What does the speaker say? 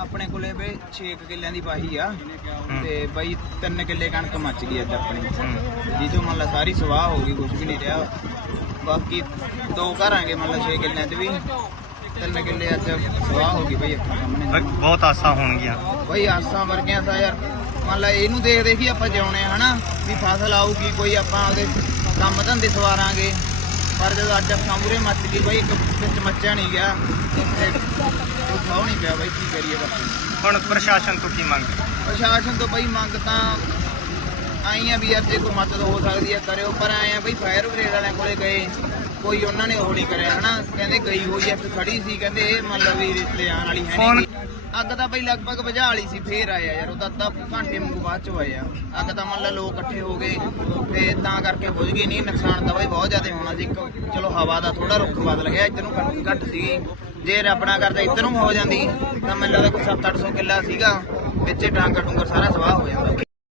ਆਪਣੇ ਕੋਲੇ ਬਈ 6 ਕਿੱਲਿਆਂ ਦੀ ਵਾਹੀ ਆ। ਤੇ ਬਈ 3 ਕਿੱਲੇ ਕਣਕ ਮੱਚ ਗਈ ਅੱਜ ਆਪਣੀ। ਜੀ ਤੋਂ ਮੰਨ ਲਾ ਸਾਰੀ ਸਵਾਹ ਹੋ ਗਈ ਕੁਝ ਵੀ ਨਹੀਂ ਰਿਹਾ। ਬਾਕੀ ਦੋ ਘਰ ਆਂਗੇ ਮੰਨ ਲਾ 6 ਕਿੱਲਿਆਂ ਤੇ ਵੀ। 3 ਕਿੱਲੇ ਅੱਜ ਸਵਾਹ ਹੋ ਗਈ ਬਈ ਅੱਖਾਂ ਸਾਹਮਣੇ। ਬਹੁਤ ਆਸਾਂ ਹੋਣਗੀਆਂ। ਬਈ ਆਸਾਂ ਵਰਗੀਆਂ ਤਾਂ ਯਾਰ ਮੰਨ ਲਾ ਇਹਨੂੰ ਦੇਖ ਦੇਖ ਆਪਾਂ ਜਿਉਣੇ ਹਨਾ? ਵੀ ਫਸਲ ਆਊਗੀ ਕੋਈ ਆਪਾਂ ਉਹਦੇ ਕੰਮ ਧੰਦੇ ਸਵਾਰਾਂਗੇ। ਪਰ ਜਦੋਂ ਅੱਜ ਮੂਰੇ ਮੱਚ ਗਈ ਬਈ ਇੱਕ ਵਿੱਚ ਮੱਚਿਆ ਨਹੀਂ ਗਿਆ। ਤੇ ਬਈ ਕੀ ਕਰੀਏ ਬਸ? ਹੁਣ ਪ੍ਰਸ਼ਾਸਨ ਤੋਂ ਕੀ ਮੰਗ? ਪ੍ਰਸ਼ਾਸਨ ਤੋਂ ਬਈ ਮੰਗ ਤਾਂ ਆਈ ਆ ਵੀ ਯਾਰ ਜੇ ਕੋਈ ਮਦਦ ਹੋ ਸਕਦੀ ਹੈ ਕਰਿਓ ਪਰ ਆਏ ਆ ਬਈ ਫਾਇਰ ਬ੍ਰਿਗੇਡ ਵਾਲਿਆਂ ਕੋਲੇ ਗਏ ਕੋਈ ਉਹਨਾਂ ਨੇ ਉਹ ਨਹੀਂ ਕਰਿਆ ਹਨਾ? ਕਹਿੰਦੇ ਗਈ ਹੋਈ ਐ ਖੜੀ ਸੀ ਕਹਿੰਦੇ ਇਹ ਮੰਨ ਲਓ ਵੀ ਰਿਸ਼ਤੇ ਆਉਣ ਵਾਲੀ ਹੈ? ਨਹੀਂ। ਅੱਗ ਤਾਂ ਬਈ ਲਗਭਗ ਬੁਝਾ ਵਾਲੀ ਸੀ ਫੇਰ ਆਇਆ ਯਾਰ ਉਹ ਤਾਂ ਅੱਧਾ ਘੰਟੇ ਵਾਂਗੂ ਬਾਅਦ ਚ ਆਇਆ ਅੱਗ ਤਾਂ ਮੰਨ ਲਾ ਲੋਕ ਇਕੱਠੇ ਹੋ ਗਏ ਤੇ ਤਾਂ ਕਰਕੇ ਬੁਝ ਗਈ ਨਹੀਂ ਨੁਕਸਾਨ ਤਾਂ ਬਈ ਬਹੁਤ ਜ਼ਿਆਦਾ ਹੋਣਾ ਸੀ। ਇੱਕ ਚਲੋ ਹਵਾ ਦਾ ਥੋੜਾ ਰੁੱਖ ਬਦਲ ਗਿਆ ਇੱਧਰ ਨੂੰ ਘੱਟ- ਘੱਟ ਸੀਗੀ। ਜੇ ਰੱਬਣਾ ਕਰਦਾ ਇੱਧਰ ਨੂੰ ਹੋ ਜਾਂਦੀ, ਤਾਂ ਮੈਨੂੰ ਲੱਗਦਾ ਕੋਈ 7-800 ਕਿੱਲਾ ਸੀਗਾ, ਵਿੱਚੇ ਡਾਂਗਾ ਡੂੰਗਰ ਸਾਰਾ ਸਵਾਹ ਹੋ ਜਾਂਦਾ।